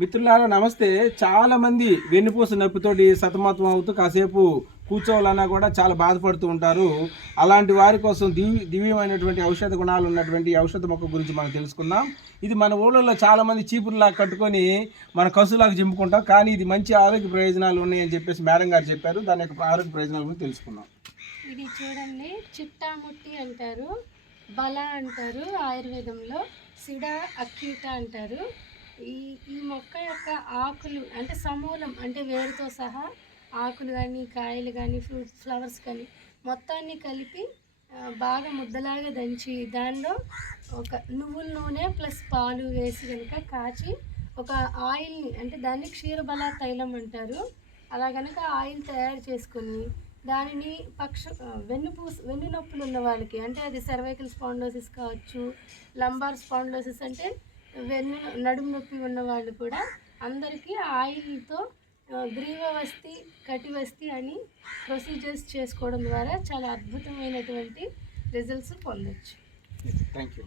మిత్రులారా నమస్తే. చాలామంది వెన్నుపూస నొప్పితోటి సతమతం అవుతూ కాసేపు కూర్చోవాలన్నా కూడా చాలా బాధపడుతూ ఉంటారు. అలాంటి వారి కోసం దివ్యమైనటువంటి ఔషధ గుణాలు ఉన్నటువంటి ఔషధ మొక్క గురించి మనం తెలుసుకుందాం. ఇది మన ఊళ్ళలో చాలామంది చీపురులా కట్టుకొని మన కసులాగా చింపుకుంటాం, కానీ ఇది మంచి ఆరోగ్య ప్రయోజనాలు ఉన్నాయని చెప్పేసి మేడం గారు చెప్పారు. దాని యొక్క ఆరోగ్య ప్రయోజనాల గురించి తెలుసుకుందాం. ఇది చూడండి, చిట్టాముట్టి అంటారు, బల అంటారు ఆయుర్వేదంలో, సిడ అక్యూట అంటారు. ఈ ఈ మొక్క యొక్క ఆకులు అంటే సమూలం అంటే వేరుతో సహా ఆకులు కానీ కాయలు కానీ ఫ్లవర్స్ కానీ మొత్తాన్ని కలిపి బాగా ముద్దలాగా దంచి దానిలో ఒక నువ్వుల నూనె ప్లస్ పాలు వేసి కనుక కాచి ఒక ఆయిల్ని అంటే దాన్ని క్షీరబల తైలం అంటారు. అలా కనుక ఆయిల్ తయారు చేసుకొని దానిని వెన్ను నొప్పులు ఉన్న వాళ్ళకి, అంటే అది సర్వైకల్ స్పాండిలోసిస్ కావచ్చు, లంబార్ స్పాండిలోసిస్ అంటే నడుము నొప్పి ఉన్న వాళ్ళు కూడా అందరికీ ఆయిల్తో గ్రీవవస్తి కటివస్తి అని ప్రొసీజర్స్ చేసుకోవడం ద్వారా చాలా అద్భుతమైనటువంటి రిజల్ట్స్ పొందొచ్చు. Thank you.